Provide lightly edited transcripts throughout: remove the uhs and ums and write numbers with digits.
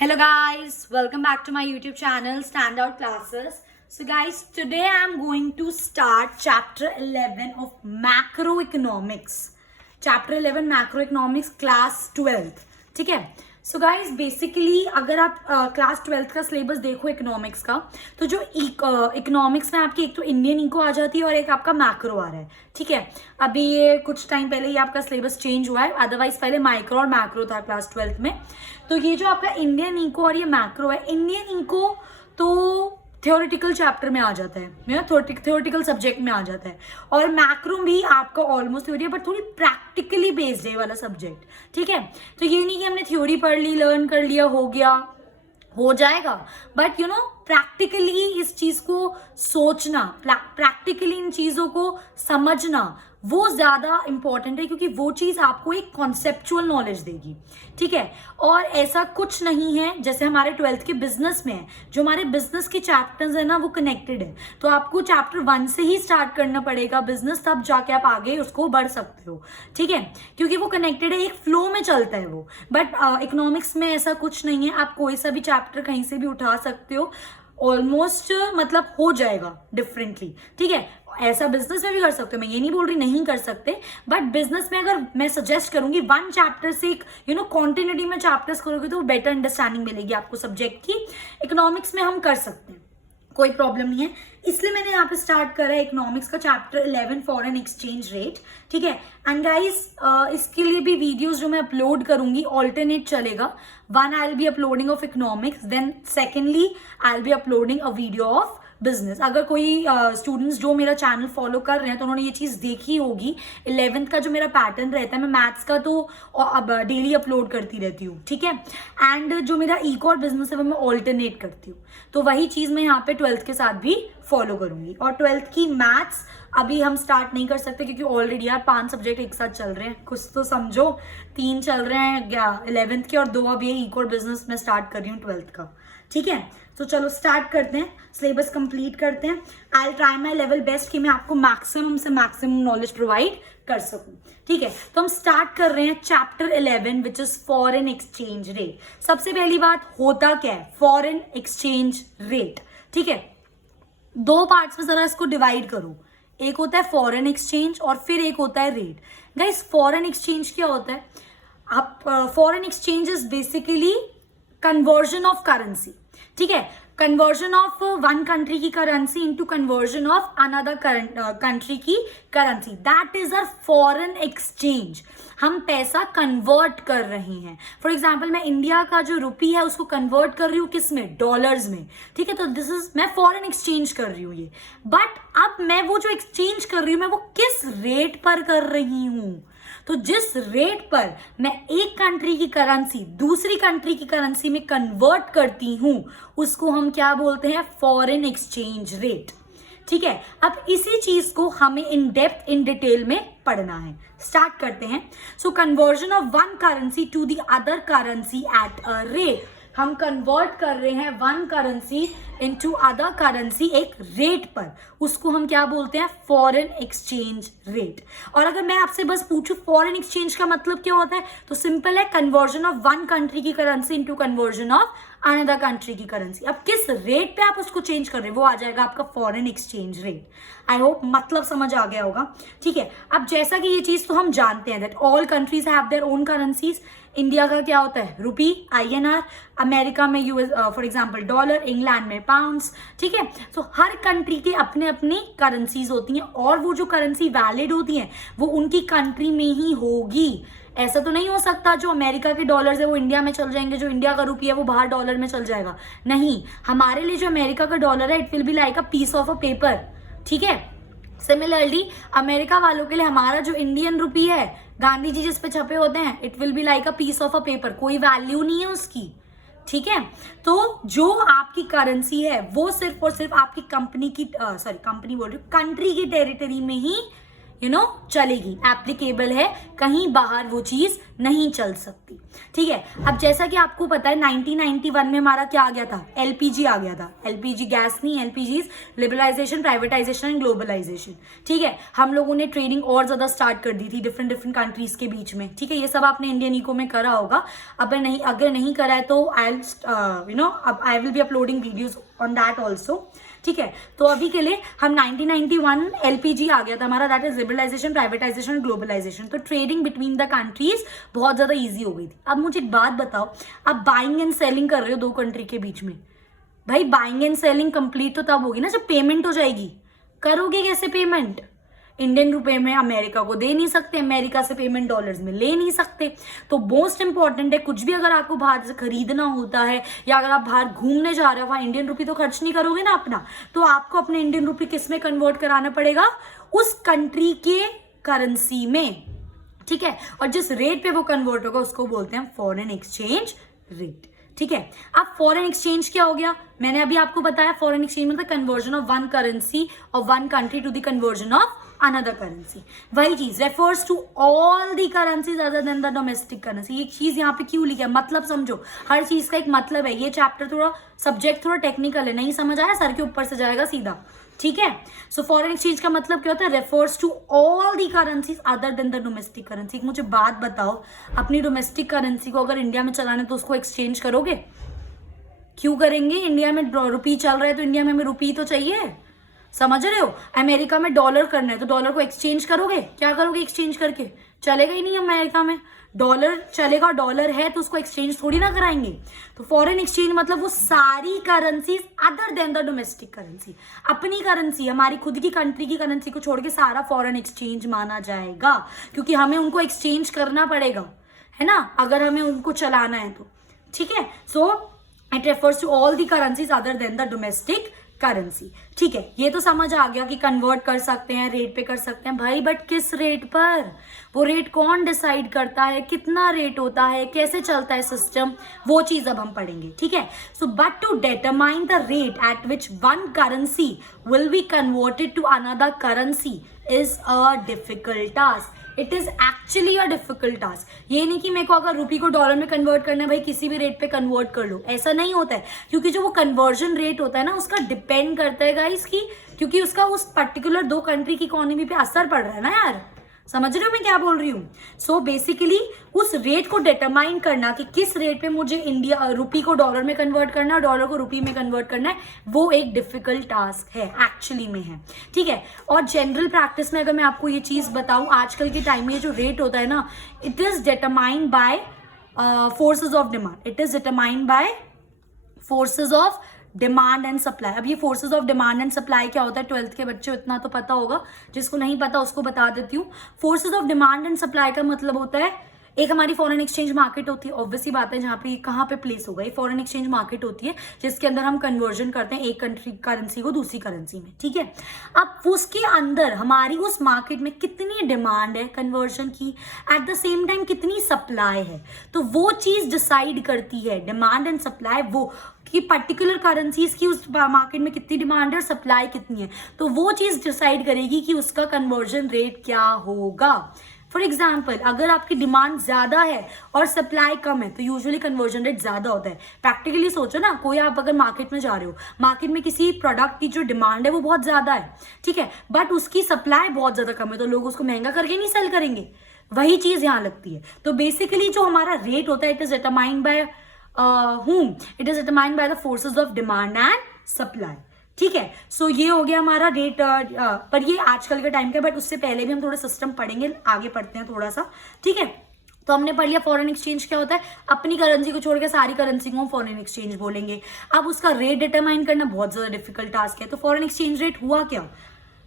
Hello guys, welcome back to my YouTube channel Standout Classes. So guys, today I am going to start chapter 11 of macroeconomics. Chapter 11 macroeconomics class 12th. ठीक है. So guys basically अगर आप class 12th का syllabus देखो economics का, तो जो economics में आपकी एक तो इंडियन इको आ जाती है और एक आपका मैक्रो आ रहा है. ठीक है, अभी ये कुछ टाइम पहले ही आपका सिलेबस चेंज हुआ है, अदरवाइज पहले माइक्रो और मैक्रो था क्लास 12th में. तो ये जो आपका इंडियन इको और ये मैक्रो है, इंडियन इको तो थ्योरेटिकल चैप्टर में आ जाता है, थ्योरेटिकल सब्जेक्ट में आ जाता है, और मैक्रो भी आपका ऑलमोस्ट थ्योरी है बट थोड़ी प्रैक्टिकली बेस्ड है वाला सब्जेक्ट. ठीक है, तो ये नहीं कि हमने थ्योरी पढ़ ली, लर्न कर लिया, हो गया, हो जाएगा, बट प्रैक्टिकली इस चीज को सोचना, प्रैक्टिकली इन चीजों को समझना वो ज्यादा इंपॉर्टेंट है, क्योंकि वो चीज आपको एक कॉन्सेप्चुअल नॉलेज देगी. ठीक है, और ऐसा कुछ नहीं है जैसे हमारे 12th के बिजनेस में है, जो हमारे बिजनेस के चैप्टर्स है ना वो कनेक्टेड है, तो आपको चैप्टर 1 से ही स्टार्ट करना पड़ेगा बिजनेस, तब जाके आप आगे उसको बढ़ सकते हो. ठीक है, क्योंकि वो कनेक्टेड है, एक फ्लो में चलता है वो. बट इकोनॉमिक्स में ऐसा कुछ नहीं है, आप कोई सा भी चैप्टर कहीं से भी उठा सकते हो, ऑलमोस्ट मतलब हो जाएगा डिफरेंटली. ठीक है, ऐसा बिजनेस में भी कर सकते हो, मैं ये नहीं बोल रही नहीं कर सकते, बट बिजनेस में अगर मैं सजेस्ट करूंगी 1 चैप्टर से एक कॉन्टिन्यूटी में चैप्टर्स करोगे तो बेटर अंडरस्टैंडिंग मिलेगी आपको सब्जेक्ट की. इकोनॉमिक्स में हम कर सकते हैं, कोई प्रॉब्लम नहीं है, इसलिए मैंने यहाँ पे स्टार्ट करा है इकोनॉमिक्स का चैप्टर 11 फॉरेन एक्सचेंज रेट. ठीक है, एंड गाइस इसके लिए भी वीडियोस जो मैं अपलोड करूंगी ऑल्टरनेट चलेगा. 1 I will be uploading of economics, then secondly I will be uploading a video of business. अगर कोई स्टूडेंट्स जो मेरा चैनल फॉलो कर रहे हैं तो उन्होंने ये चीज देखी होगी, 11th का जो मेरा पैटर्न रहता है, मैं मैथ्स का तो अब डेली अपलोड करती रहती हूँ. ठीक है, एंड जो मेरा इको और बिजनेस है वो मैं ऑल्टरनेट करती हूँ, तो वही चीज मैं यहाँ पे 12th के साथ भी फॉलो करूंगी. और 12th की मैथ्स अभी हम स्टार्ट नहीं कर सकते, क्योंकि ऑलरेडी यार 5 सब्जेक्ट एक साथ चल रहे हैं, कुछ तो समझो, 3 चल रहे हैं 11th के और 2 अब ये इको और बिजनेस में स्टार्ट कर रही हूँ 12th का. ठीक है, तो चलो स्टार्ट करते हैं, सिलेबस कंप्लीट करते हैं. I will try my level best कि मैं आपको मैक्सिमम से मैक्सिमम नॉलेज प्रोवाइड कर सकूं. ठीक है, तो हम स्टार्ट कर रहे हैं chapter 11 which is foreign exchange rate. सबसे पहली बात, होता क्या है फॉरेन एक्सचेंज रेट. ठीक है, 2 पार्ट्स में जरा इसको डिवाइड करो, एक होता है फॉरेन एक्सचेंज और फिर एक होता है रेट. गाइस फॉरेन एक्सचेंज क्या होता है? आप foreign exchange is basically conversion of currency. ठीक है, कन्वर्जन ऑफ वन कंट्री की currency into conversion of another country की currency, that is a foreign exchange. हम पैसा कन्वर्ट कर रहे हैं. फॉर एग्जाम्पल मैं इंडिया का जो रुपी है उसको कन्वर्ट कर रही हूँ किस में? डॉलर्स में. ठीक है, तो दिस इज, मैं फॉरेन एक्सचेंज कर रही हूँ ये. बट अब मैं वो जो एक्सचेंज कर रही हूँ मैं वो किस रेट पर कर रही हूँ? तो जिस रेट पर मैं एक कंट्री की करेंसी दूसरी कंट्री की करेंसी में कन्वर्ट करती हूं उसको हम क्या बोलते हैं? Foreign exchange rate. ठीक है, अब इसी चीज को हमें इन डेप्थ इन डिटेल में पढ़ना है. स्टार्ट करते हैं. So conversion of one currency to the other currency at a rate. हम कन्वर्ट कर रहे हैं one currency into other currency एक रेट पर, उसको हम क्या बोलते हैं? Foreign exchange rate. और अगर मैं आपसे बस पूछूं फॉरेन एक्सचेंज का मतलब क्या होता है, तो सिंपल है, कन्वर्जन ऑफ वन कंट्री की currency into conversion of another country की करेंसी. अब किस रेट पे आप उसको चेंज कर रहे हैं वो आ जाएगा आपका foreign exchange rate. I hope मतलब समझ आ गया होगा. ठीक है, अब जैसा कि ये चीज तो हम जानते हैं that all countries have their own currencies. India का क्या होता है? रुपी, INR. अमेरिका में US for example dollar, England में पाउंड्स. ठीक है, तो हर कंट्री के अपने अपनी करेंसीज होती हैं, और वो जो करेंसी वैलिड होती हैं वो उनकी कंट्री में ही होगी. ऐसा तो नहीं हो सकता जो अमेरिका के डॉलर्स है वो इंडिया में चल जाएंगे, जो इंडिया का रुपया है वो बाहर डॉलर में चल जाएगा. नहीं, हमारे लिए जो अमेरिका का डॉलर है it will be like a piece of a paper. ठीक है, सिमिलरली अमेरिका वालों के लिए हमारा जो इंडियन रुपी है, गांधी जी जिस पे छपे होते हैं, it will be like a piece of a paper, कोई वैल्यू नहीं है उसकी. ठीक है, तो जो आपकी करेंसी है वो सिर्फ और सिर्फ आपकी कंपनी की कंट्री की टेरिटरी में ही चलेगी, एप्लीकेबल है, कहीं बाहर वो चीज नहीं चल सकती। ठीक है, अब जैसा कि आपको पता है 1991 में हमारा क्या आ गया था, एलपीजी आ गया था। एलपीजी गैस नहीं, LPG liberalisation, privatisation and globalisation. ठीक है, हम लोगों ने ट्रेडिंग और ज्यादा स्टार्ट कर दी थी डिफरेंट कंट्रीज के बीच में। ठीक है, ये सब आपने इंडियन इको में करा होगा, अगर नहीं करा है तो आई will be uploading videos on that also. ठीक है, तो अभी के लिए हम 1991 एलपीजी आ गया था हमारा, that is liberalisation, privatisation, globalisation. तो ट्रेडिंग बिटवीन द कंट्रीज बहुत ज्यादा इजी हो गई थी। अब मुझे एक बात बताओ, आप बाइंग एंड सेलिंग कर रहे हो दो कंट्री के बीच में, भाई बाइंग एंड सेलिंग कंप्लीट तो तब होगी ना जब पेमेंट हो जाएगी। करोगे कैसे पेमेंट? इंडियन रुपए में अमेरिका को दे नहीं सकते, अमेरिका से पेमेंट डॉलर्स में ले नहीं सकते। तो मोस्ट इंपॉर्टेंट है, कुछ भी अगर आपको बाहर से खरीदना होता है या अगर आप बाहर घूमने जा रहे हो, वहां इंडियन रुपी तो खर्च नहीं करोगे ना अपना, तो आपको अपने इंडियन रुपी किस में कन्वर्ट कराना पड़ेगा? उस कंट्री के करेंसी में। ठीक है, और जिस रेट पे वो कन्वर्ट होगा उसको बोलते हैं फॉरेन एक्सचेंज रेट। ठीक है, अब फॉरेन एक्सचेंज क्या हो गया? मैंने अभी आपको बताया फॉरेन एक्सचेंज मतलब conversion of one currency of one country to the conversion of another currency. वही चीज refers to all the currencies other than the domestic currency. एक चीज यहाँ पे क्यों लिखा है, मतलब समझो, हर चीज का एक मतलब है। ये चैप्टर थोड़ा सब्जेक्ट थोड़ा टेक्निकल है, नहीं समझ आया सर के ऊपर से जाएगा सीधा। ठीक है, सो फॉरेन एक्सचेंज का मतलब क्या होता है? Refers to all the currencies other than the domestic currency. मुझे बात बताओ, अपनी डोमेस्टिक करेंसी को अगर इंडिया में चलाना है तो उसको एक्सचेंज करोगे? क्यों करेंगे? इंडिया में रुपी चल रहा है तो इंडिया में हमें रुपी तो चाहिए, समझ रहे हो? अमेरिका में डॉलर करना है तो डॉलर को एक्सचेंज करोगे? क्या करोगे एक्सचेंज करके? चलेगा ही नहीं। अमेरिका में डॉलर चलेगा, डॉलर है तो उसको एक्सचेंज थोड़ी ना कराएंगे। तो फॉरेन एक्सचेंज मतलब वो सारी currencies other than the domestic currency, अपनी करेंसी, हमारी खुद की कंट्री की करेंसी को छोड़ के सारा फॉरेन एक्सचेंज माना जाएगा, क्योंकि हमें उनको एक्सचेंज करना पड़ेगा, है ना, अगर हमें उनको चलाना है तो। ठीक है, so it refers to all the currencies other than the domestic currency. ठीक है, ये तो समझ आ गया कि कन्वर्ट कर सकते हैं, रेट पे कर सकते हैं भाई, बट किस रेट पर? वो रेट कौन डिसाइड करता है, कितना रेट होता है, कैसे चलता है सिस्टम, वो चीज अब हम पढ़ेंगे। ठीक है, so but to determine the rate at which one currency will be converted to another currency is a difficult task. It is actually a difficult task. ये नहीं कि मेरे को अगर रुपी को डॉलर में कन्वर्ट करना है, भाई किसी भी रेट पे कन्वर्ट कर लो, ऐसा नहीं होता है। क्योंकि जो वो कन्वर्जन रेट होता है ना, उसका डिपेंड करता है गाइस की, क्योंकि उसका उस पर्टिकुलर दो कंट्री की इकोनॉमी पे असर पड़ रहा है ना यार। समझ रहे हो मैं क्या बोल रही हूँ? सो बेसिकली उस रेट को डिटरमाइन करना कि किस रेट पे मुझे इंडिया रुपी को डॉलर में कन्वर्ट करना है, डॉलर को रुपी में कन्वर्ट करना है, वो एक डिफिकल्ट टास्क है, एक्चुअली में है। ठीक है, और जनरल प्रैक्टिस में अगर मैं आपको ये चीज बताऊं, आजकल के टाइम में जो रेट होता है ना, it is determined by forces of demand. It is determined by forces of demand and supply. अब ये forces of demand and supply क्या होता है, 12th के बच्चे इतना तो पता होगा, जिसको नहीं पता उसको बता देती हूँ। Forces of demand and supply का मतलब होता है, एक हमारी फॉरेन एक्सचेंज मार्केट होती है, ऑब्वियसली बात है, जहाँ पे कहाँ पे प्लेस होगा, ये फॉरेन एक्सचेंज मार्केट होती है जिसके अंदर हम कन्वर्जन करते हैं एक कंट्री करेंसी को दूसरी करेंसी में। ठीक है, अब उसके अंदर हमारी उस मार्केट में कितनी डिमांड है कन्वर्जन की, एट द सेम टाइम कितनी सप्लाई है, तो वो चीज डिसाइड करती है, डिमांड एंड सप्लाई, वो कि पर्टिकुलर करेंसीज की उस मार्केट में कितनी डिमांड है और सप्लाई कितनी है, तो वो चीज डिसाइड करेगी कि उसका कन्वर्जन रेट क्या होगा। फॉर एग्जाम्पल, अगर आपकी डिमांड ज्यादा है और सप्लाई कम है तो यूजुअली कन्वर्जन रेट ज्यादा होता है। प्रैक्टिकली सोचो ना, कोई आप अगर मार्केट में जा रहे हो, मार्केट में किसी प्रोडक्ट की जो डिमांड है वो बहुत ज्यादा है, ठीक है, बट उसकी सप्लाई बहुत ज्यादा कम है, तो लोग उसको महंगा करके नहीं सेल करेंगे। वही चीज यहाँ लगती है। तो बेसिकली जो हमारा रेट होता है, it is determined by it is determined by the forces of demand and supply. ठीक है, सो ये हो गया हमारा रेट, पर ये आजकल के टाइम का, बट उससे पहले भी हम थोड़ा सिस्टम पढ़ेंगे, आगे पढ़ते हैं थोड़ा सा। ठीक है, तो हमने पढ़ लिया फॉरेन एक्सचेंज क्या होता है, अपनी करेंसी को छोड़ के सारी करेंसी को हम फॉरेन एक्सचेंज बोलेंगे। अब उसका रेट डिटरमाइन करना बहुत ज्यादा डिफिकल्ट टास्क है। तो फॉरेन एक्सचेंज रेट हुआ क्या,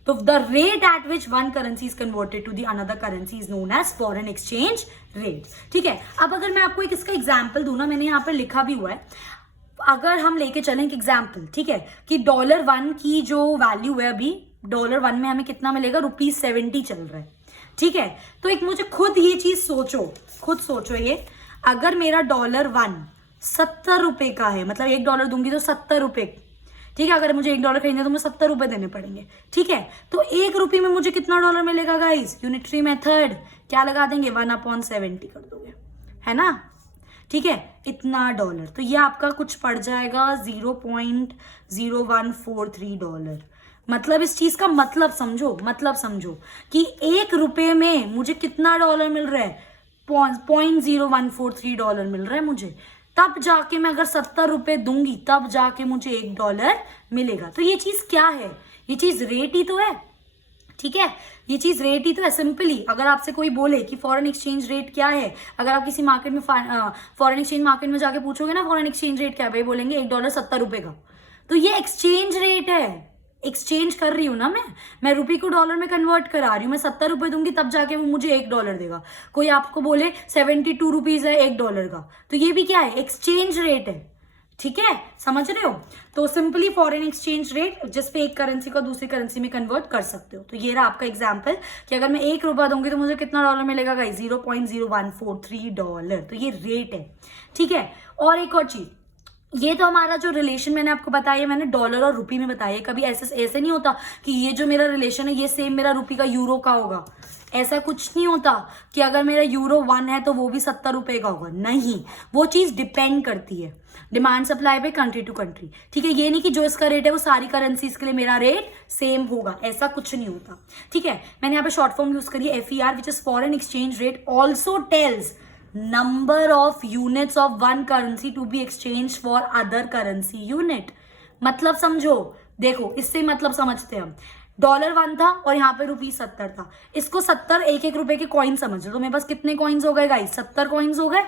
तो the rate at which one currency is converted to the another currency is known as foreign exchange rate. ठीक है, अब अगर मैं आपको एक इसका एग्जाम्पल दूं ना, मैंने यहाँ पर लिखा भी हुआ है, अगर हम लेके चलें एक एग्जाम्पल, ठीक है, कि $1 की जो वैल्यू है अभी, $1 में हमें कितना मिलेगा, ₹70 चल रहा है। ठीक है, तो एक मुझे खुद ये चीज सोचो, खुद सोचो, ये अगर मेरा $1 70 रुपए का है, मतलब $1 दूंगी तो 70 रुपए, ठीक है, अगर मुझे $1 खरीदना तो मुझे 70 रुपए देने पड़ेंगे। ठीक है, तो 1 रुपये में मुझे कितना डॉलर मिलेगा गाइस? यूनिटरी मेथड क्या लगा देंगे, 1/70 कर दोगे, है ना। ठीक है, इतना डॉलर, तो ये आपका कुछ पड़ जाएगा $0.0143। मतलब इस चीज का मतलब समझो कि 1 रुपये में मुझे कितना डॉलर मिल रहा है, $0.0143 मिल रहा है मुझे। तब जाके मैं अगर 70 रुपए दूंगी तब जाके मुझे $1 मिलेगा। तो ये चीज क्या है? ये चीज रेट ही तो है। ठीक है, ये चीज रेट ही तो है। सिंपली अगर आपसे कोई बोले कि फॉरेन एक्सचेंज रेट क्या है, अगर आप किसी मार्केट में फॉरेन एक्सचेंज मार्केट में जाके पूछोगे ना फॉरेन एक्सचेंज रेट क्या है, भाई बोलेंगे $1 70 रुपए का। तो ये एक्सचेंज रेट है, एक्सचेंज कर रही हूँ ना मैं रुपये को डॉलर में कन्वर्ट करा रही हूँ। मैं 70 रुपए दूंगी तब जाके वो मुझे $1 देगा। कोई आपको बोले 72 रुपीज है $1 का, तो ये भी क्या है, एक्सचेंज रेट है। ठीक है, समझ रहे हो। तो सिंपली फॉरेन एक्सचेंज रेट जिसपे एक करेंसी को दूसरी करेंसी में कन्वर्ट कर सकते हो। तो ये रहा आपका एग्जांपल कि अगर मैं 1 रुपया दूंगी तो मुझे कितना डॉलर मिलेगा गाइस, $0.0143। तो ये रेट है। ठीक है, और एक और चीज, ये तो हमारा जो रिलेशन मैंने आपको बताया, मैंने डॉलर और रुपी में बताया। कभी ऐसे नहीं होता कि ये जो मेरा रिलेशन है ये सेम मेरा रुपी का यूरो का होगा। ऐसा कुछ नहीं होता कि अगर मेरा यूरो 1 है तो वो भी 70 रुपए का होगा। नहीं, वो चीज डिपेंड करती है डिमांड सप्लाई पे, कंट्री टू कंट्री। ठीक है, ये नहीं कि जो इसका रेट है वो सारी करेंसीज के लिए मेरा रेट सेम होगा, ऐसा कुछ नहीं होता। ठीक है, मैंने यहाँ पे शॉर्ट फॉर्म यूज करी है FER, which is foreign exchange rate, also tells number of units of one currency to be exchanged for other currency unit। मतलब समझो, देखो इससे मतलब समझते हैं हम। $1 था और यहाँ पे ₹70 था। इसको 70 1 रुपए के कॉइन समझ लो। तो मेरे पास कितने कॉइन्स हो गए गाइस, 70 कॉइन्स हो गए।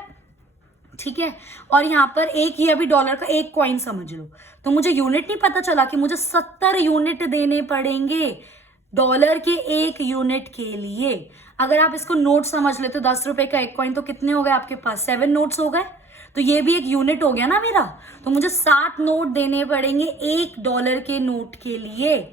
ठीक है, और यहाँ पर एक ही अभी $1 का 1 कॉइन समझ लो। तो मुझे यूनिट नहीं पता चला कि मुझे 70 यूनिट देने पड़ेंगे डॉलर के 1 यूनिट के लिए। अगर आप इसको नोट समझ लेते हो, 10 रुपए का 1 कॉइन, तो कितने हो गए आपके पास, 7 नोट्स हो गए। तो ये भी एक यूनिट हो गया ना मेरा। तो मुझे 7 नोट देने पड़ेंगे $1 के नोट के लिए।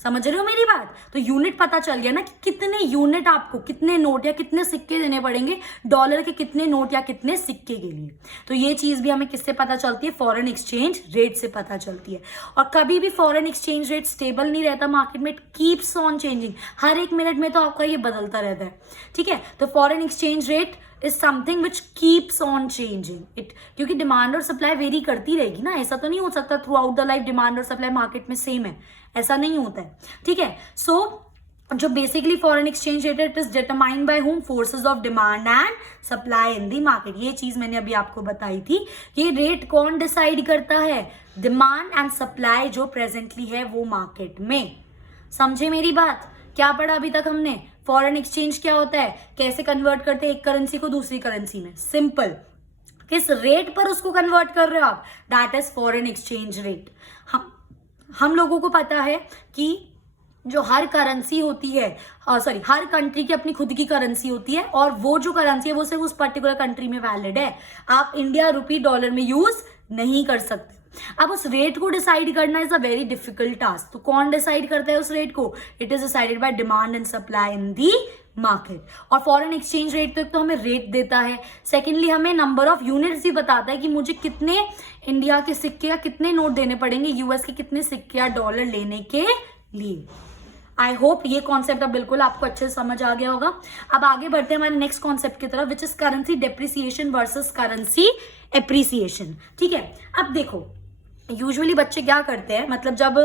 समझ रहे हो मेरी बात। तो यूनिट पता चल गया ना कि कितने यूनिट आपको, कितने नोट या कितने सिक्के देने पड़ेंगे डॉलर के कितने नोट या कितने सिक्के के लिए। तो ये चीज भी हमें किससे पता चलती है, फॉरेन एक्सचेंज रेट से पता चलती है। और कभी भी फॉरेन एक्सचेंज रेट स्टेबल नहीं रहता मार्केट में, it keeps on changing. Her 1 minute में तो आपका ये बदलता रहता है। ठीक है, तो foreign exchange rate is something which keeps on changing it, क्योंकि डिमांड और सप्लाई वेरी करती रहेगी ना। ऐसा तो नहीं हो सकता through out the life demand और सप्लाई मार्केट में सेम है, ऐसा नहीं होता है। ठीक है, सो जो basically foreign exchange rate it is determined by home, forces of demand and supply in the market. ये चीज मैंने अभी आपको बताई थी। ये रेट कौन डिसाइड करता है, डिमांड एंड सप्लाई जो प्रेजेंटली है वो मार्केट में। समझे मेरी बात। क्या पढ़ा अभी तक हमने, फॉरेन एक्सचेंज क्या होता है, कैसे कन्वर्ट करते हैं एक करेंसी को दूसरी करेंसी में। सिंपल, किस रेट पर उसको कन्वर्ट कर रहे हो आप, that is foreign exchange rate. हम लोगों को पता है कि जो हर करेंसी होती है, हर कंट्री की अपनी खुद की करेंसी होती है, और वो जो करेंसी है वो सिर्फ उस पर्टिकुलर कंट्री में वैलिड है। आप इंडिया रुपी डॉलर में यूज नहीं कर सकते। अब उस रेट को डिसाइड करना is a very difficult task. तो कौन डिसाइड करता है उस रेट को, it is decided by demand and supply in the market. और फॉरेन एक्सचेंज रेट तो एक तो हमें रेट देता है, सेकेंडली हमें नंबर ऑफ यूनिट्स भी बताता है कि मुझे कितने इंडिया के सिक्के या कितने नोट देने पड़ेंगे यूएस के कितने सिक्के या डॉलर लेने के लिए। आई होप ये कॉन्सेप्ट अब बिल्कुल आपको अच्छे से समझ आ गया होगा। अब आगे बढ़ते हैं हमारे नेक्स्ट कॉन्सेप्ट की तरफ, which is currency depreciation versus currency appreciation. ठीक है, अब देखो यूजुअली बच्चे क्या करते हैं, मतलब जब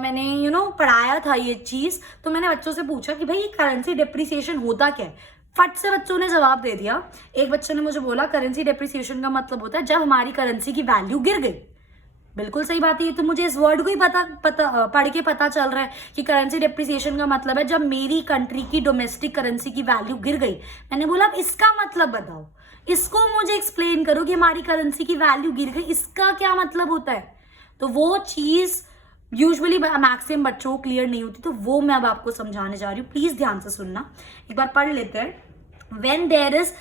मैंने पढ़ाया था ये चीज, तो मैंने बच्चों से पूछा कि भाई ये करेंसी डेप्रिसिएशन होता क्या है। फट से बच्चों ने जवाब दे दिया। एक बच्चे ने मुझे बोला करेंसी डेप्रिसिएशन का मतलब होता है जब हमारी करेंसी की वैल्यू गिर गई। बिल्कुल सही बात है, तो मुझे इस वर्ड को ही पढ़ के पता चल रहा है कि करेंसी डेप्रिसिएशन का मतलब है जब मेरी कंट्री की डोमेस्टिक करेंसी की वैल्यू गिर गई। मैंने बोला अब इसका मतलब बताओ, इसको मुझे एक्सप्लेन करो कि हमारी करेंसी की वैल्यू गिर गई, इसका क्या मतलब होता है। तो वो चीज यूजुअली मैक्सिमम बच्चों को क्लियर नहीं होती, तो वो मैं अब आपको समझाने जा रही हूँ। प्लीज ध्यान से सुनना, एक बार पढ़ लेते हैं। When there is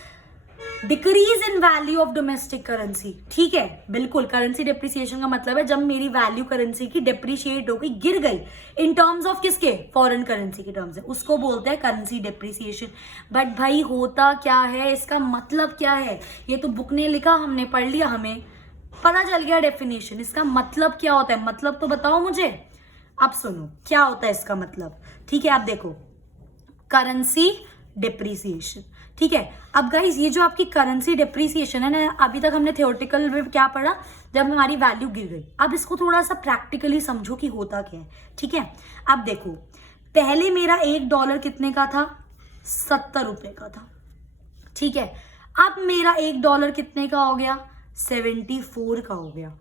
decrease in value of domestic currency. ठीक है, बिल्कुल करेंसी डेप्रिसिएशन का मतलब है जब मेरी वैल्यू करेंसी की डेप्रिशिएट हो गई, गिर गई, इन टर्म्स ऑफ किसके, फॉरेन करेंसी के टर्म्स है, उसको बोलते हैं करेंसी डेप्रिसिएशन। बट भाई होता क्या है, इसका मतलब क्या है, ये तो बुक ने लिखा, हमने पढ़ लिया, हमें पता चल गया डेफिनेशन। इसका मतलब क्या होता है, मतलब तो बताओ मुझे। अब सुनो क्या होता है इसका मतलब, ठीक है। आप देखो, करेंसी डिप्रिसिएशन, ठीक है। अब गाइस ये जो आपकी करेंसी डिप्रिसिएशन है ना, अभी तक हमने थियोरेटिकल में क्या पढ़ा, जब हमारी वैल्यू गिर गई। अब इसको थोड़ा सा प्रैक्टिकली समझो कि होता क्या है, ठीक है। अब देखो, पहले मेरा $1 कितने का था, 70 रुपए का था, ठीक है। अब मेरा $1 कितने का हो गया, 74 का हो गया।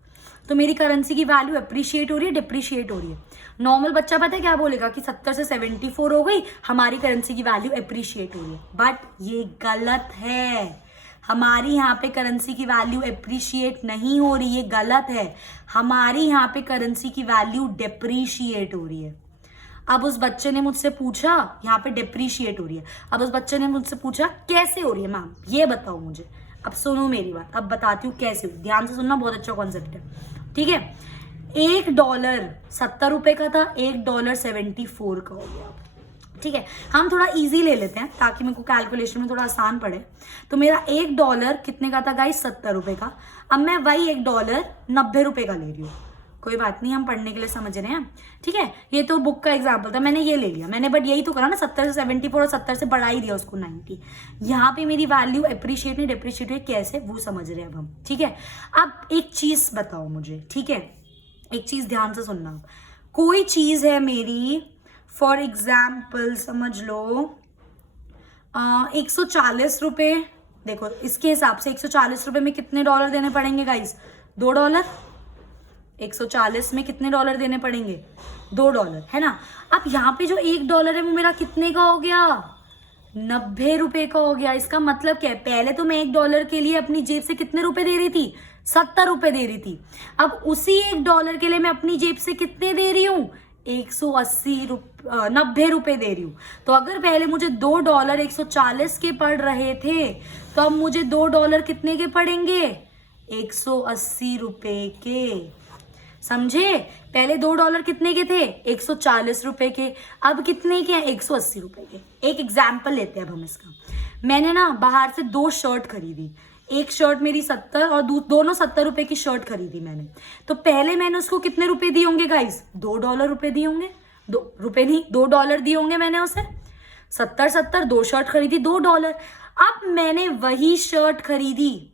तो मेरी करेंसी की वैल्यू अप्रिशिएट हो रही है, डिप्रिशिएट हो रही है। नॉर्मल बच्चा पता है क्या बोलेगा कि 70 से 74 हो गई, हमारी करेंसी की वैल्यू अप्रिशिएट हो रही है। बट ये गलत है, हमारी यहाँ पे करेंसी की वैल्यू अप्रिशिएट नहीं हो रही, ये गलत है। हमारी यहाँ पे करेंसी की वैल्यू डिप्रिशिएट हो रही है। अब उस बच्चे ने मुझसे पूछा, यहाँ पे डिप्रिशिएट हो रही है। अब उस बच्चे ने मुझसे पूछा कैसे हो रही है मैम, ये बताओ मुझे। अब सुनो मेरी बात, अब बताती हूँ कैसे हो, ध्यान से सुनना, बहुत अच्छा कॉन्सेप्ट है, ठीक है। $1 70 रुपए का था, $1 74 का हो गया, ठीक है। हम थोड़ा इजी ले लेते हैं ताकि मेरे को कैलकुलेशन में थोड़ा आसान पड़े। तो मेरा $1 कितने का था गाइस, 70 रुपए का। अब मैं वही $1 90 रुपए का ले रही हूँ, कोई बात नहीं, हम पढ़ने के लिए समझ रहे हैं, ठीक है। ये तो बुक का एग्जाम्पल था, मैंने ये ले लिया, मैंने बट यही तो करा ना, 70 से 74 और 70 से बढ़ा ही दिया उसको 90। यहाँ पे मेरी वैल्यू अप्रिशिएट नहीं डिप्रिशिएट हुई, कैसे वो समझ रहे हैं अब हम, ठीक है। अब एक चीज बताओ मुझे, ठीक है, एक चीज ध्यान से सुनना। कोई चीज है मेरी, फॉर एग्जाम्पल समझ लो 140 रुपए, देखो इसके हिसाब से 140 रुपए में कितने डॉलर देने पड़ेंगे गाइस, $2। 140 में कितने डॉलर देने पड़ेंगे, $2, है ना। अब यहाँ पे जो $1 है वो मेरा कितने का हो गया, 90 रुपए का हो गया। इसका मतलब क्या है, पहले तो मैं $1 के लिए अपनी जेब से कितने रुपए दे रही थी, 70 रुपए दे रही थी। अब उसी $1 के लिए मैं अपनी जेब से कितने दे रही हूँ, 90 रुपए दे रही हूँ। तो अगर पहले मुझे $2 140 के पड़ रहे थे, तो अब मुझे $2 कितने के पड़ेंगे, 180 रुपए के। समझे, पहले $2 कितने के थे, 140 रुपए के, अब कितने के हैं, 180 रुपए के। एक एग्जाम्पल लेते हैं अब हम इसका। मैंने ना बाहर से 2 शर्ट खरीदी, एक शर्ट मेरी 70 और दोनों 70 रुपए की शर्ट खरीदी मैंने। तो पहले मैंने उसको कितने रुपए दिए होंगे गाइस, $2 रुपए दिए होंगे, $2 दिए होंगे मैंने उसे। 70 2 शर्ट खरीदी, $2। अब मैंने वही शर्ट खरीदी,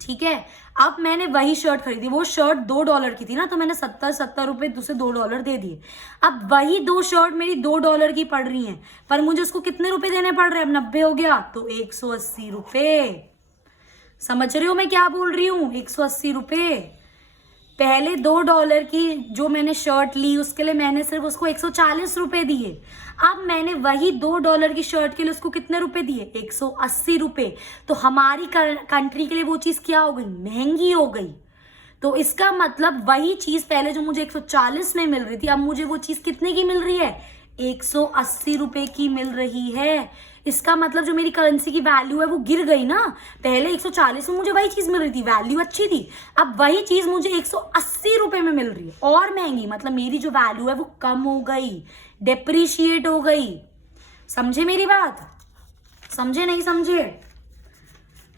ठीक है। अब मैंने वही शर्ट खरीदी, वो शर्ट $2 की थी ना, तो मैंने 70 रुपए उसे $2 दे दिए। अब वही 2 शर्ट मेरी $2 की पड़ रही हैं, पर मुझे उसको कितने रुपए देने पड़ रहे हैं, अब 90 हो गया तो 180 रुपए। समझ रहे हो मैं क्या बोल रही हूँ, 180 रुपए। पहले $2 की जो मैंने शर्ट ली उसके लिए मैंने सिर्फ उसको 140 रुपए दिए। अब मैंने वही $2 की शर्ट के लिए उसको कितने रुपए दिए, 180 रुपए। तो हमारी कंट्री के लिए वो चीज क्या हो गई, महंगी हो गई। तो इसका मतलब वही चीज पहले जो मुझे 140 में मिल रही थी, अब मुझे वो चीज कितने की मिल रही है, 180 रुपए की मिल रही है। इसका मतलब जो मेरी करेंसी की वैल्यू है वो गिर गई ना। पहले 140 में मुझे वही चीज मिल रही थी, वैल्यू अच्छी थी। अब वही चीज मुझे 180 रुपए में मिल रही है और महंगी, मतलब मेरी जो वैल्यू है वो कम हो गई, डेप्रिशिएट हो गई। समझे मेरी बात, समझे नहीं समझे,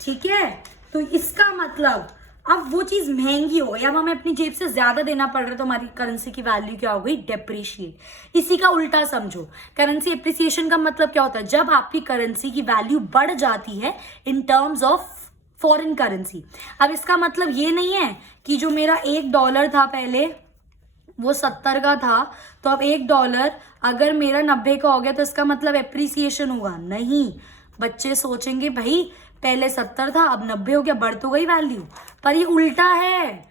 ठीक है। तो इसका मतलब अब वो चीज महंगी हो गई, अब हमें अपनी जेब से ज्यादा देना पड़ रहा है, तो हमारी करेंसी की वैल्यू क्या हो गई, डेप्रिशिएट। इसी का उल्टा समझो, करेंसी एप्रिसिएशन का मतलब क्या होता है, जब आपकी करेंसी की वैल्यू बढ़ जाती है in terms of foreign currency. अब इसका मतलब ये नहीं है कि जो मेरा $1 था पहले वो 70 का था, तो अब $1 अगर मेरा 90 का हो गया तो इसका मतलब एप्रिसिएशन होगा, नहीं। बच्चे सोचेंगे भाई पहले 70 था अब 90 हो गया, बढ़ तो गई वैल्यू, पर ये उल्टा है।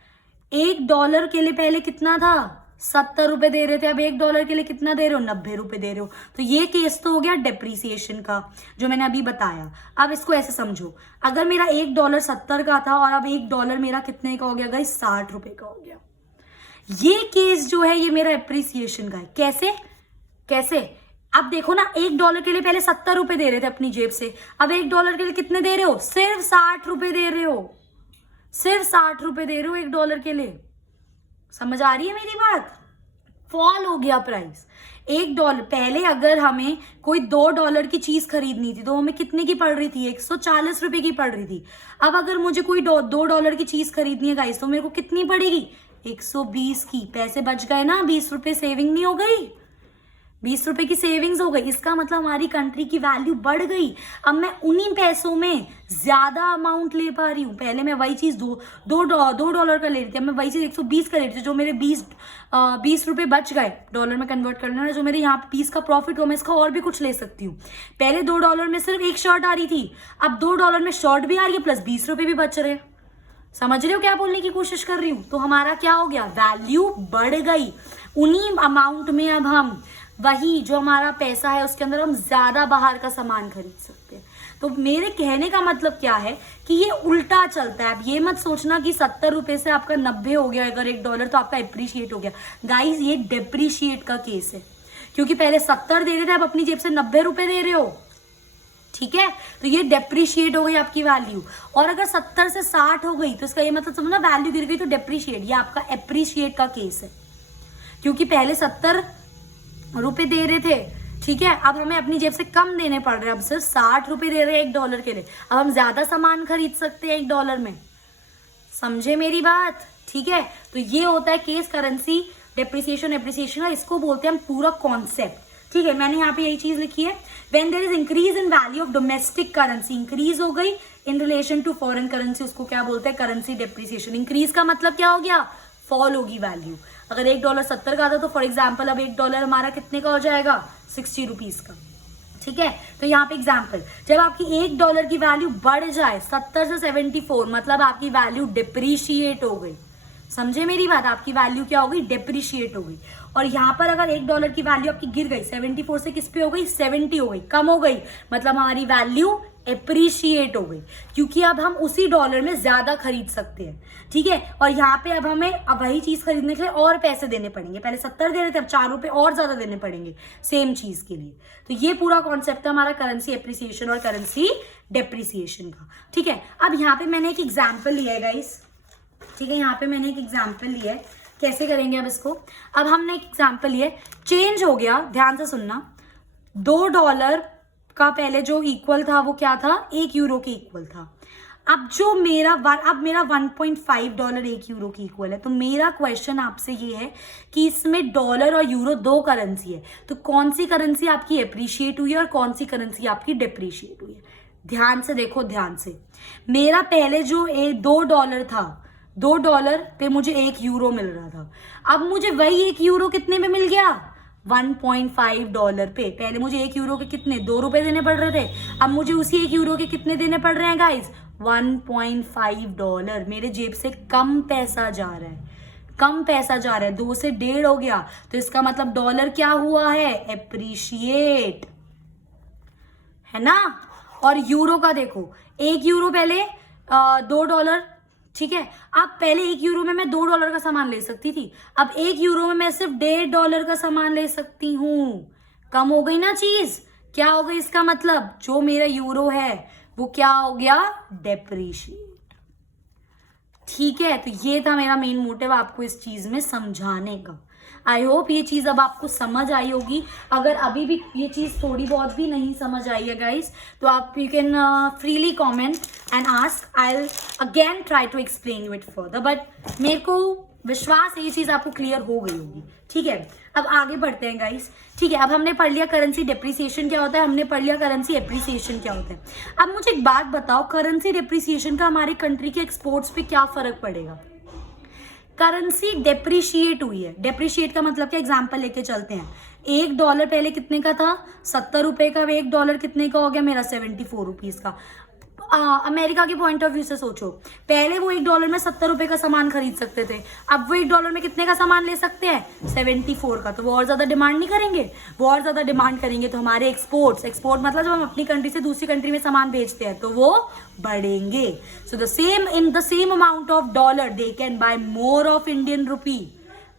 $1 के लिए पहले कितना था, 70 रुपए दे रहे थे, अब $1 के लिए कितना दे रहे हो, 90 रुपए दे रहे हो। तो ये केस तो हो गया डेप्रिसिएशन का जो मैंने अभी बताया। अब इसको ऐसे समझो, अगर मेरा $1 70 का था और अब $1 मेरा कितने का हो गया गाइस, 60 रुपए का हो गया। ये केस जो है ये मेरा एप्रिसिएशन का है। कैसे कैसे, अब देखो ना, $1 के लिए पहले 70 रुपए दे रहे थे अपनी जेब से, अब $1 के लिए कितने दे रहे हो, सिर्फ 60 रुपए दे रहे हो, सिर्फ 60 रुपए दे रहे हो $1 के लिए। समझ आ रही है मेरी बात, फॉल हो गया प्राइस। $1 पहले अगर हमें कोई $2 की चीज खरीदनी थी तो हमें कितने की पड़ रही थी, 140 रुपए की पड़ रही थी। अब अगर मुझे कोई $2 की चीज खरीदनी है गाइस तो मेरे को कितनी पड़ेगी, 120 की। पैसे बच गए ना, 20 रुपए सेविंग नहीं हो गई, 20 रुपए की सेविंग्स हो गई। इसका मतलब हमारी कंट्री की वैल्यू बढ़ गई। अब मैं उन्हीं पैसों में ज्यादा अमाउंट ले पा रही हूँ। पहले मैं वही चीज $2 का ले रही थी, अब मैं वही चीज 120 का ले रही थी। जो मेरे 20 रुपए बच गए, डॉलर में कन्वर्ट करना है, जो मेरे यहाँ 20 का प्रॉफिट हो, मैं इसका और भी कुछ ले सकती हूँ। पहले $2 में सिर्फ एक शर्ट आ रही थी, अब $2 में शर्ट भी आ रही है प्लस 20 रुपए भी बच रहे हैं। समझ रहे हो क्या बोलने की कोशिश कर रही हूँ? तो हमारा क्या हो गया, वैल्यू बढ़ गई। उन्हीं अमाउंट में अब हम वही जो हमारा पैसा है उसके अंदर हम ज्यादा बाहर का सामान खरीद सकते हैं। तो मेरे कहने का मतलब क्या है कि ये उल्टा चलता है। अब ये मत सोचना कि 70 रुपए से आपका 90 हो गया, अगर $1 तो आपका एप्रिशिएट हो गया। गाइस ये डेप्रिशिएट का केस है, क्योंकि पहले 70 दे रहे थे, अब अपनी जेब से 90 रुपए दे रहे हो, ठीक है? तो ये डेप्रिशिएट हो गई आपकी वैल्यू। और अगर 70 से 60 हो गई तो इसका ये मतलब समझना वैल्यू गिर गई तो डेप्रिशिएट। ये आपका एप्रिशिएट का केस है, क्योंकि पहले 70 रुपए दे रहे थे, ठीक है, अब हमें अपनी जेब से कम देने पड़ रहे हैं, अब सिर्फ 60 रुपए दे रहे हैं $1 के लिए। अब हम ज्यादा सामान खरीद सकते हैं $1 में। समझे मेरी बात? ठीक है, तो ये होता है केस करेंसी डेप्रिसिएशन एप्रिसिएशन का। इसको बोलते हैं हम पूरा कॉन्सेप्ट। ठीक है, मैंने यहाँ पे यही चीज लिखी है, when there is increase in value of domestic currency, increase हो गई in relation to foreign currency, उसको क्या बोलते हैं, करेंसी डेप्रिसिएशन। इंक्रीज का मतलब क्या हो गया, फॉल होगी वैल्यू। अगर $1 70 का था तो फॉर एग्जाम्पल अब $1 हमारा कितने का हो जाएगा, 60 रुपीज का। ठीक है, तो यहाँ पे एग्जाम्पल, जब आपकी $1 की वैल्यू बढ़ जाए 70 से 74, मतलब आपकी वैल्यू डिप्रिशिएट हो गई। समझे मेरी बात? आपकी वैल्यू क्या हो गई, डिप्रिशिएट हो गई। और यहाँ पर अगर $1 की वैल्यू आपकी गिर गई 74 से किस पे हो गई, 70 हो गई, कम हो गई, मतलब हमारी वैल्यू एप्रिशिएट हो गई, क्योंकि अब हम उसी डॉलर में ज्यादा खरीद सकते हैं। ठीक है, और यहाँ पे अब हमें अब वही चीज खरीदने के लिए और पैसे देने पड़ेंगे। पहले 70 दे रहे थे, अब 4 रुपए और ज्यादा देने पड़ेंगे सेम चीज के लिए। तो ये पूरा कॉन्सेप्ट है हमारा करेंसी एप्रिसिएशन और करेंसी डेप्रिसिएशन का। ठीक है, अब यहाँ पे मैंने एक एग्जाम्पल लिया है गाइस। ठीक है, यहाँ पे मैंने एक एग्जाम्पल लिया है, कैसे करेंगे अब इसको। अब हमने एक एग्जाम्पल लिया, चेंज हो गया, ध्यान से सुनना। $2 का पहले जो इक्वल था वो क्या था, €1 के इक्वल था। अब जो मेरा $1.5 €1 के इक्वल है। तो मेरा क्वेश्चन आपसे ये है कि इसमें डॉलर और यूरो दो करेंसी है, तो कौन सी करेंसी आपकी एप्रिशिएट हुई है और कौन सी करेंसी आपकी डेप्रिशिएट हुई है। ध्यान से देखो, ध्यान से। मेरा पहले जो $2 था, $2 पे मुझे €1 मिल रहा था। अब मुझे वही €1 कितने में मिल गया, $1.5 पे। पहले मुझे €1 के कितने, ₹2 देने पड़ रहे थे, अब मुझे उसी €1 के कितने देने पड़ रहे हैं गाइस, $1.5। मेरे जेब से कम पैसा जा रहा है, कम पैसा जा रहा है, 2 से 1.5 हो गया। तो इसका मतलब डॉलर क्या हुआ है, एप्रिशिएट, है ना। और यूरो का देखो, €1 पहले $2, ठीक है। अब पहले €1 में मैं $2 का सामान ले सकती थी, अब €1 में मैं सिर्फ $1.5 का सामान ले सकती हूँ। कम हो गई ना चीज। क्या हो गई इसका मतलब, जो मेरा यूरो है वो क्या हो गया, डेप्रिशिएट। ठीक है, तो ये था मेरा मेन मोटिव आपको इस चीज में समझाने का। आई होप ये चीज अब आपको समझ आई होगी। अगर अभी भी ये चीज थोड़ी बहुत भी नहीं समझ आई है गाइस, तो आप you can freely comment and ask, I will again try to explain you it further. But मेरे को विश्वास है ये चीज आपको क्लियर हो गई होगी। ठीक है, अब आगे बढ़ते हैं गाइस। ठीक है, अब हमने पढ़ लिया करेंसी डेप्रिसिएशन क्या होता है, हमने पढ़ लिया करेंसी एप्रिसिएशन क्या होता है। अब मुझे एक बात बताओ, करेंसी डेप्रिसिएशन का हमारी कंट्री के एक्सपोर्ट्स पे क्या फर्क पड़ेगा। करेंसी डेप्रिशिएट हुई है, डेप्रिशिएट का मतलब क्या, एग्जांपल लेके चलते हैं। $1 पहले कितने का था, 70 रुपए का, $1 कितने का हो गया मेरा, 74 रुपीज का। अमेरिका के पॉइंट ऑफ व्यू से सोचो, पहले वो $1 में 70 रुपए का सामान खरीद सकते थे, अब वो $1 में कितने का सामान ले सकते हैं, 74 का। तो वो और ज्यादा डिमांड नहीं करेंगे, वो और ज्यादा डिमांड करेंगे तो हमारे एक्सपोर्ट मतलब जब हम अपनी कंट्री से दूसरी कंट्री में सामान भेजते हैं तो वो बढ़ेंगे। So the same in the same amount of dollar they can buy more of Indian rupee.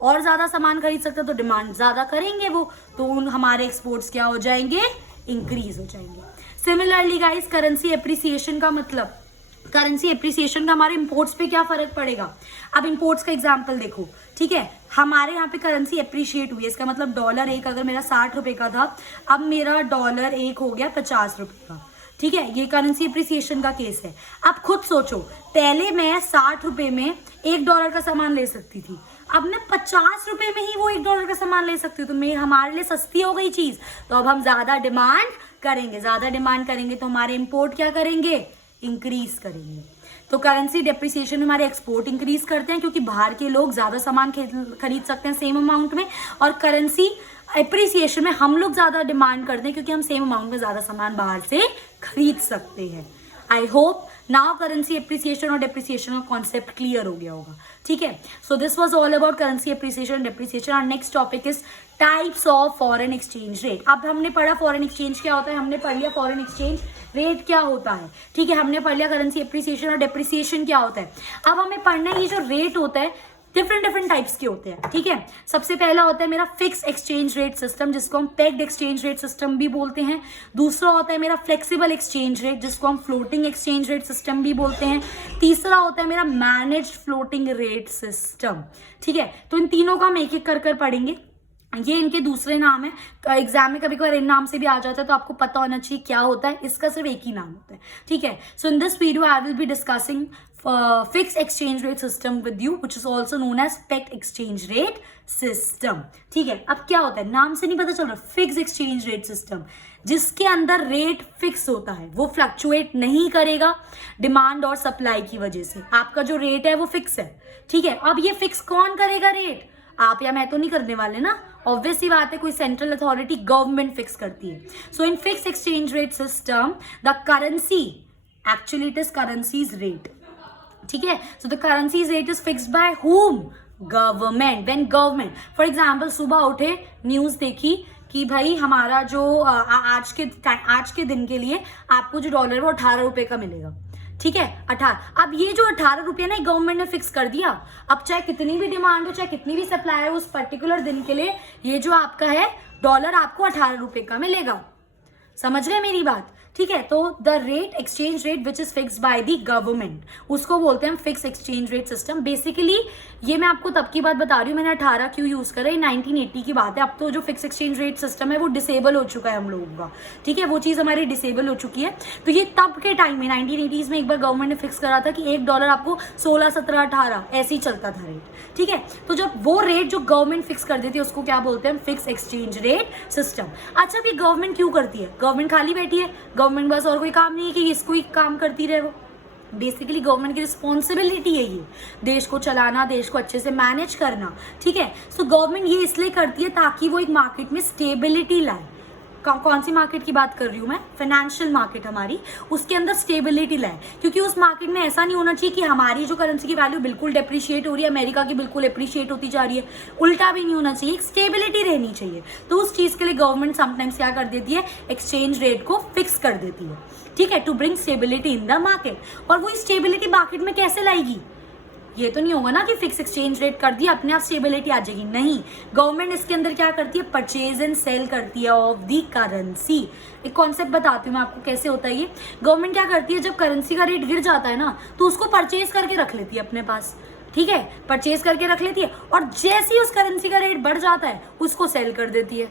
और ज्यादा सामान खरीद सकते तो डिमांड ज्यादा करेंगे वो, तो हमारे एक्सपोर्ट्स क्या हो जाएंगे, इंक्रीज हो जाएंगे। सिमिलरली गाइस, करेंसी एप्रिसिएशन का मतलब करेंसी एप्रिसिएशन का हमारे इंपोर्ट्स पे क्या फर्क पड़ेगा? अब इंपोर्ट्स का एग्जांपल देखो, ठीक है, हमारे यहाँ पे करेंसी एप्रिशिएट हुई है, इसका मतलब डॉलर एक अगर मेरा 60 रुपए का था, अब मेरा डॉलर एक हो गया 50 रुपए का, ठीक है, ये करेंसी एप्रिसिएशन का केस है। अब खुद सोचो, पहले मैं 60 रुपए में $1 का सामान ले सकती थी, अब मैं 50 रुपए में ही वो $1 का सामान ले सकती हूँ, तो मैं हमारे लिए सस्ती हो गई चीज, तो अब हम ज्यादा डिमांड करेंगे, ज्यादा डिमांड करेंगे तो हमारे इंपोर्ट क्या करेंगे? इंक्रीज करेंगे। तो करेंसी डेप्रिसिएशन में हमारे एक्सपोर्ट इंक्रीज करते हैं क्योंकि बाहर के लोग ज्यादा सामान खरीद सकते हैं सेम अमाउंट में, और करेंसी एप्रिसिएशन में हम लोग ज्यादा डिमांड करते हैं क्योंकि हम सेम अमाउंट में ज्यादा सामान बाहर से खरीद सकते हैं। I hope now currency appreciation और डेप्रिसिएशन का कॉन्सेप्ट क्लियर हो गया होगा, ठीक है। So this was all about currency appreciation and depreciation. और next topic is types of foreign exchange rate. अब हमने पढ़ा फॉरेन एक्सचेंज क्या होता है, हमने पढ़ लिया फॉरेन एक्सचेंज रेट क्या होता है, ठीक है, हमने पढ़ लिया करेंसी एप्रिसिएशन और डेप्रिसिएशन क्या होता है। अब हमें पढ़ना है ये जो रेट होता है डिफरेंट टाइप्स के होते हैं, ठीक है। सबसे पहला होता है मेरा फिक्स एक्सचेंज रेट सिस्टम, जिसको हम पेग्ड एक्सचेंज रेट सिस्टम भी बोलते हैं। दूसरा होता है मेरा फ्लेक्सिबल एक्सचेंज रेट, जिसको हम फ्लोटिंग एक्सचेंज रेट सिस्टम भी बोलते हैं। तीसरा होता है मेरा मैनेज्ड फ्लोटिंग रेट सिस्टम, ठीक है। तो इन तीनों का हम एक एक कर पढ़ेंगे, ये इनके दूसरे नाम है। एग्जाम में कभी कभी इन नाम से भी आ जाता है, तो आपको पता होना चाहिए क्या होता है, इसका सिर्फ एक ही नाम होता है, ठीक है। So in this video I will be discussing fixed exchange rate system with you, which is also known as pegged exchange rate system, ठीक है। अब क्या होता है, नाम से नहीं पता चल रहा, फिक्स एक्सचेंज रेट सिस्टम, जिसके अंदर रेट फिक्स होता है, वो फ्लक्चुएट नहीं करेगा डिमांड और सप्लाई की वजह से। आपका जो रेट है वो फिक्स है, ठीक है। अब ये फिक्स कौन करेगा रेट? आप या मैं तो नहीं करने वाले ना, ऑब्वियस सी बात है, कोई सेंट्रल अथॉरिटी गवर्नमेंट फिक्स करती है। So in fix exchange rate system the currency actually it is currency's rate, ठीक है। So the currency's rate is fixed by whom? Government. When government, for example सुबह उठे, news देखी कि भाई हमारा जो आज के दिन के लिए आपको जो डॉलर है वो 18 रुपए का मिलेगा, ठीक है, 18। अब ये जो 18 रुपये ना गवर्नमेंट ने फिक्स कर दिया, अब चाहे कितनी भी डिमांड हो, चाहे कितनी भी सप्लाई हो, उस पर्टिकुलर दिन के लिए ये जो आपका है डॉलर आपको 18 रुपए का मिलेगा। समझ रहे मेरी बात, ठीक है। तो the rate exchange rate which is fixed by the government, उसको बोलते हैं fix exchange rate system. Basically ये मैं आपको तब की बात बता रही हूँ, मैंने 18 क्यों यूज करा, 1980 की बात है। अब तो जो फिक्स एक्सचेंज रेट सिस्टम है वो डिसेबल हो चुका है हम लोगों का, ठीक है, वो चीज हमारी डिसेबल हो चुकी है। तो ये तब के टाइम में 1980s में एक बार गवर्नमेंट ने फिक्स करा था कि $1 आपको 16, 17, 18 ऐसे ही चलता था रेट, ठीक है। तो जब वो रेट जो गवर्नमेंट फिक्स कर देती है उसको क्या बोलते हैं? Fix exchange rate system. अच्छा, भी गवर्नमेंट क्यों करती है? गवर्नमेंट खाली बैठी है, गवर्नमेंट बस और कोई काम नहीं है कि इसको ही काम करती रहे। वो बेसिकली गवर्नमेंट की रिस्पॉन्सिबिलिटी है ये, देश को चलाना, देश को अच्छे से मैनेज करना, ठीक है। सो गवर्नमेंट ये इसलिए करती है ताकि वो एक मार्केट में स्टेबिलिटी लाए। कौन सी मार्केट की बात कर रही हूँ मैं? फाइनेंशियल मार्केट हमारी, उसके अंदर स्टेबिलिटी लाए, क्योंकि उस मार्केट में ऐसा नहीं होना चाहिए कि हमारी जो करेंसी की वैल्यू बिल्कुल डेप्रिशिएट हो रही है, अमेरिका की बिल्कुल एप्रिशिएट होती जा रही है, उल्टा भी नहीं होना चाहिए, एक स्टेबिलिटी रहनी चाहिए। तो उस चीज के लिए गवर्नमेंट समटाइम्स क्या कर देती है? एक्सचेंज रेट को फिक्स कर देती है, ठीक है, to bring stability in the market. और वो स्टेबिलिटी मार्केट में कैसे लाएगी? ये तो नहीं होगा ना कि फिक्स एक्सचेंज रेट कर दिया अपने आप स्टेबिलिटी आ जाएगी, नहीं। गवर्नमेंट इसके अंदर क्या करती है? परचेज एंड सेल करती है ऑफ दी करेंसी। एक कॉन्सेप्ट बताती हूँ मैं आपको कैसे होता है ये। गवर्नमेंट क्या करती है, जब करेंसी का रेट गिर जाता है ना, तो उसको परचेज करके रख लेती है अपने पास, ठीक है, परचेज करके रख लेती है, और जैसे ही उस करेंसी का रेट बढ़ जाता है उसको सेल कर देती है।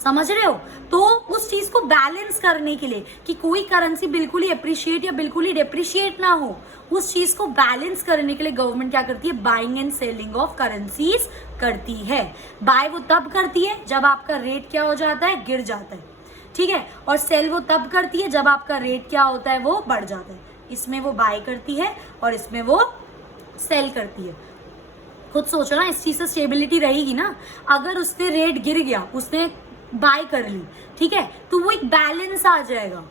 समझ रहे हो? तो उस चीज को बैलेंस करने के लिए कि कोई करेंसी बिल्कुल ही अप्रिशिएट या बिल्कुल ही डेप्रिशिएट ना हो, उस चीज को बैलेंस करने के लिए गवर्नमेंट क्या करती है? Buying and selling of currencies करती है। बाय वो तब करती है जब आपका रेट क्या हो जाता है? गिर जाता है, ठीक है, और सेल वो तब करती है जब आपका रेट क्या होता है? वो बढ़ जाता है। इसमें वो बाय करती है और इसमें वो सेल करती है। खुद सोचो ना, इस चीज से स्टेबिलिटी रहेगी ना। अगर उसने रेट गिर गया, उसने बाय कर ली, ठीक है, तो वो एक बैलेंस आ जाएगा,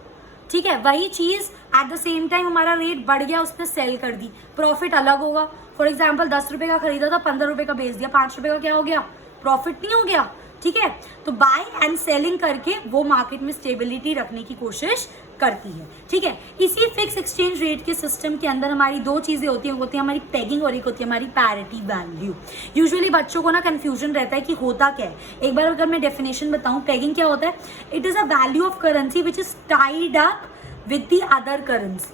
ठीक है। वही चीज एट द सेम टाइम हमारा रेट बढ़ गया, उसने सेल कर दी, प्रॉफिट अलग होगा। फॉर एग्जांपल 10 रुपए का खरीदा था, 15 रुपए का बेच दिया, 5 रुपए का क्या हो गया? प्रॉफिट नहीं हो गया, ठीक है। तो बाय एंड सेलिंग करके वो मार्केट में स्टेबिलिटी रखने की कोशिश करती है, ठीक है। इसी फिक्स एक्सचेंज रेट के सिस्टम के अंदर हमारी दो चीजें होती है हमारी पेगिंग और एक होती है हमारी पैरिटी वैल्यू। यूजुअली बच्चों को ना कंफ्यूजन रहता है कि होता क्या है। एक बार अगर मैं डेफिनेशन बताऊं, पेगिंग क्या होता है? It is a value of currency which is tied up with the other currency.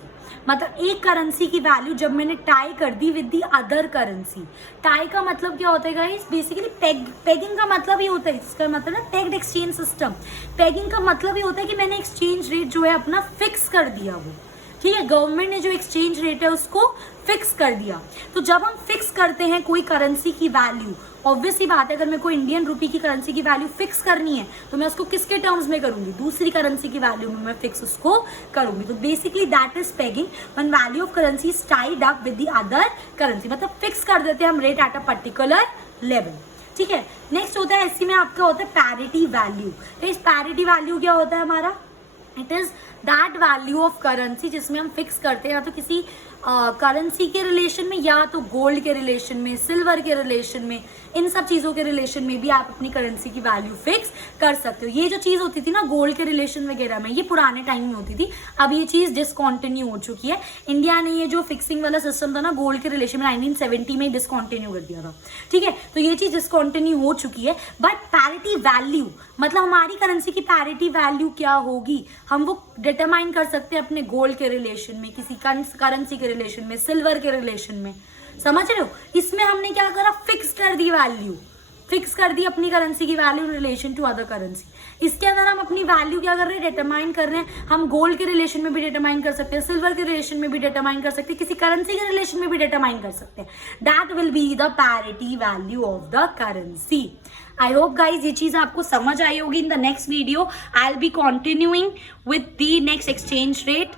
मतलब एक करेंसी की वैल्यू जब मैंने टाई कर दी with the other currency. Tie का मतलब क्या होता है गाइस? बेसिकली पेगिंग का मतलब ही होता है, इसका मतलब है पेग्ड एक्सचेंज सिस्टम। पेगिंग का मतलब ही होता है कि मैंने एक्सचेंज रेट जो है अपना फिक्स कर दिया वो, ठीक है, गवर्नमेंट ने जो एक्सचेंज रेट है उसको फिक्स कर दिया। तो जब हम फिक्स करते हैं कोई करेंसी की वैल्यू, ऑब्वियस सी बात है अगर मेरे को इंडियन रुपी की करेंसी की वैल्यू फिक्स करनी है तो मैं उसको किसके टर्म्स में करूंगी? दूसरी करेंसी की वैल्यू में मैं फिक्स उसको करूंगी। तो basically that is pegging, when value of currency is tied up with the other currency, मतलब फिक्स कर देते हैं हम rate at a particular level, ठीक है। नेक्स्ट होता है इसी में आपका होता है पैरिटी वैल्यू। इस पैरिटी वैल्यू क्या होता है हमारा? It is that value of currency जिसमें हम फिक्स करते हैं या तो किसी करेंसी के रिलेशन में या तो गोल्ड के रिलेशन में, सिल्वर के रिलेशन में, इन सब चीज़ों के रिलेशन में भी आप अपनी करेंसी की वैल्यू फिक्स कर सकते हो। ये जो चीज़ होती थी ना गोल्ड के रिलेशन वगैरह में, ये पुराने टाइम में होती थी, अब ये चीज़ डिसकॉन्टिन्यू हो चुकी है। इंडिया ने ये जो फिक्सिंग वाला सिस्टम था ना गोल्ड के रिलेशन में 1970 में डिसकॉन्टिन्यू कर दिया था, ठीक है। तो ये चीज़ डिसकॉन्टिन्यू हो चुकी है। बट पैरिटी वैल्यू मतलब हमारी करेंसी की पैरिटी वैल्यू क्या होगी, हम वो डिटरमाइन कर सकते हैं अपने गोल्ड के रिलेशन में, किसी करेंसी के रिलेशन में, सिल्वर के रिलेशन में, समझ रहे हो। इसमें हमने क्या करा? फिक्स कर दी वैल्यू, फिक्स कर दी अपनी करेंसी की value in relation to other currency. इसके अंदर हम अपनी वैल्यू क्या कर रहे हैं? डिटरमाइन कर रहे हैं। हम गोल्ड के रिलेशन में भी डिटरमाइन कर सकते हैं, सिल्वर के रिलेशन में भी डिटरमाइन कर सकते हैं, किसी करेंसी के रिलेशन में भी डिटरमाइन कर सकते हैं। That will be the parity value of the currency. I hope guys ये चीज आपको समझ आई होगी। In the next video I will be continuing with the next exchange rate,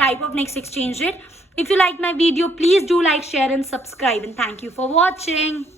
type of next exchange rate. If you like my video, please do like, share and subscribe, and thank you for watching.